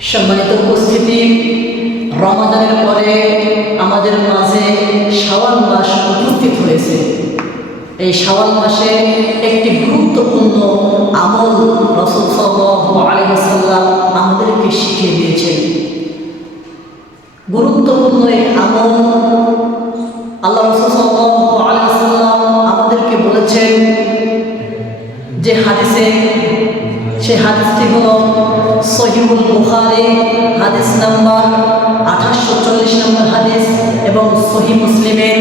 সম্মানিত উপস্থিতি, রমাদানের পরে আমাদের মাঝে শাওয়াল মাস উপস্থিত হয়েছে। এই শাওয়াল মাসে একটি গুরুত্বপূর্ণ আমল রসুল আলহাম আমাদেরকে শিখিয়ে দিয়েছেন। গুরুত্বপূর্ণ এই আমল আল্লাহ রসুল আলহাম আমাদেরকে বলেছেন যে হাদিসে সে হাদিসটি হল সহিবুল বুখারি, হাদিস নাম্বার আঠাশশো চল্লিশ নম্বর হাদিস এবং সহি মুসলিমের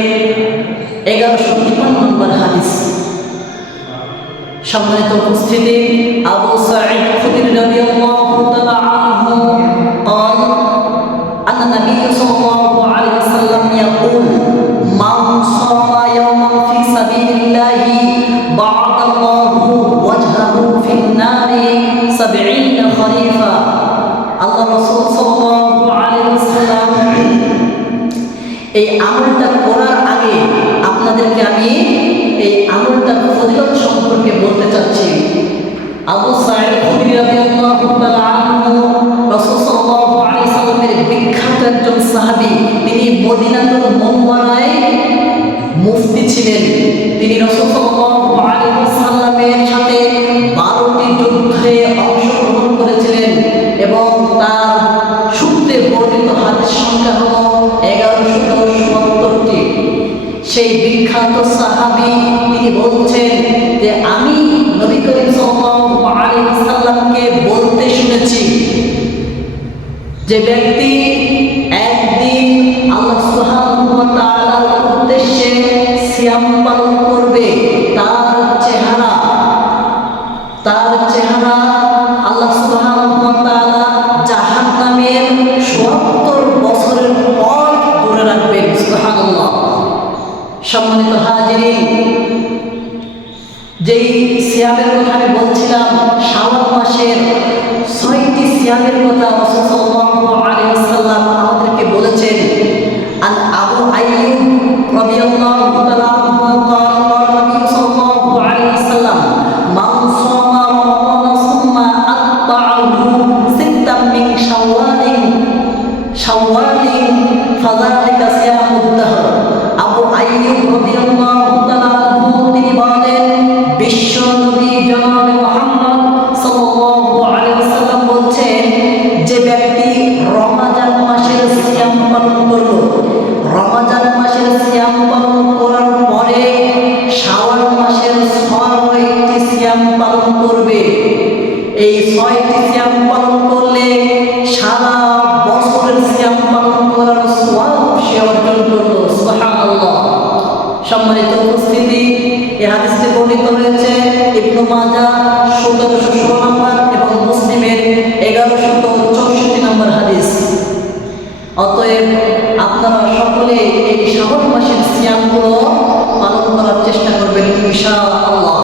এগারোশো তিপ্পান্ন নম্বর হাদিস। সম্মানিত উপস্থিতি, আবু সাঈদ النار سبعين خريفا আল্লাহ রসুল সাল্লাল্লাহু আলাইহি ওয়াসাল্লাম এই আমলটা করার আগে আপনাদেরকে আমি এই আমলটার ফজিলত সম্পর্কে বলতে চাচ্ছি আবু সাঈদ খুদরি রাদিয়াল্লাহু তাআলা আনহু রাসূল সাল্লাল্লাহু আলাইহি সাল্লামের বিখ্যাত একজন সাহাবী তিনি মদিনাতুল মুনওয়ারায় মুফতি ছিলেন এবং তার সূত্রে বর্ণিত হাতের সংখ্যা হল এগারোশত সত্তরটি সেই বিখ্যাত সাহাবি, তিনি বলছেন যে, আমি নবী করিম সাল্লামকে বলতে শুনেছি যে ব্যক্তি একদিন আল্লাহ 70 বছরের পর ধরে রাখবেন সম্মানিত হাজিরি যেই সিয়ামের কথা আমি বলছিলাম, শাওয়াল মাসের ছয়টি সিয়ামের কথা বলছেন, যে ব্যক্তি রমজান মাসের পালন করল, রমজান মাসের করার পরে মাসের পালন করবে। এই ছয়টি পালন করলে সারা বছরের করার সম্মানিত উপস্থিতি এই হাদিসটি বর্ণিত হয়েছে ইবনু মাজা সতেরোশো ষোলো নম্বর এবং মুসলিমের এগারোশত চৌষট্টি নম্বর হাদিস। অতএব আপনারা সকলে এই শ্রাবণ মাসের সিয়ামগুলো পালন করার চেষ্টা করবেন ইনশাআল্লাহ।